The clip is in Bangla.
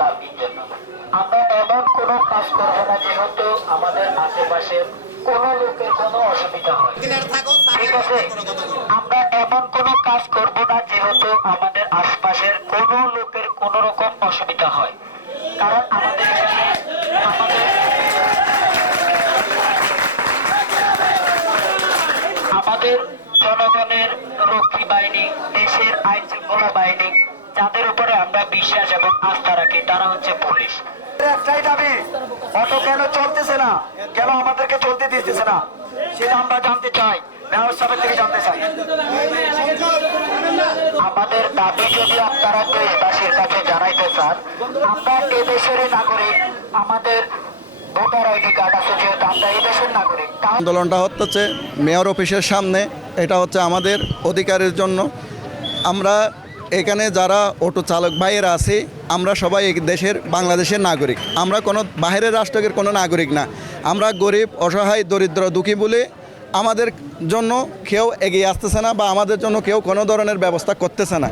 দাবির জন্য। আমরা এমন কোনো কাজ করবো না যেহেতু আমাদের আশেপাশে কোনো লোকের কোনো অসুবিধা হয়, ঠিক আছে? আমরা এমন কোনো কাজ করব না যেহেতু আমাদের আশপাশের কোনো লোকের কোনো রকম অসুবিধা হয়। কারণ আমাদের এখানে আমাদের জনগণের রক্ষী বাহিনী, দেশের আইন শৃঙ্খলা বাহিনী, যাদের উপরে আমরা বিশ্বাস এবং আস্থা রাখি, তারা হচ্ছে পুলিশ। একটাই দাবি, অটো কেন চলতেছে না, কেন আমাদেরকে চলতে দিতেছে না, সেটা আমরা জানতে চাই, মেয়র সাহেবের থেকে জানতে চাই। আমাদের দাবি যদি আপনারা দেশবাসীর কাছে জানাইতে চান, আমরা এদেশের নাগরিক, আমাদের ভোটার আইডি কার্ড আছে, যেহেতু আমরা এদেশের নাগরিক। আন্দোলনটা হচ্ছে মেয়র অফিসের সামনে। এটা হচ্ছে আমাদের অধিকারের জন্য। আমরা এখানে যারা অটো চালক ভাইয়েরা আছি, আমরা সবাই এই দেশের বাংলাদেশের নাগরিক। আমরা কোনো বাইরের রাষ্ট্রের কোনো নাগরিক না। আমরা গরিব, অসহায়, দরিদ্র, দুঃখী বলে আমাদের জন্য কেউ এগিয়ে আসতেছে না বা আমাদের জন্য কেউ কোনো ধরনের ব্যবস্থা করতেছে না।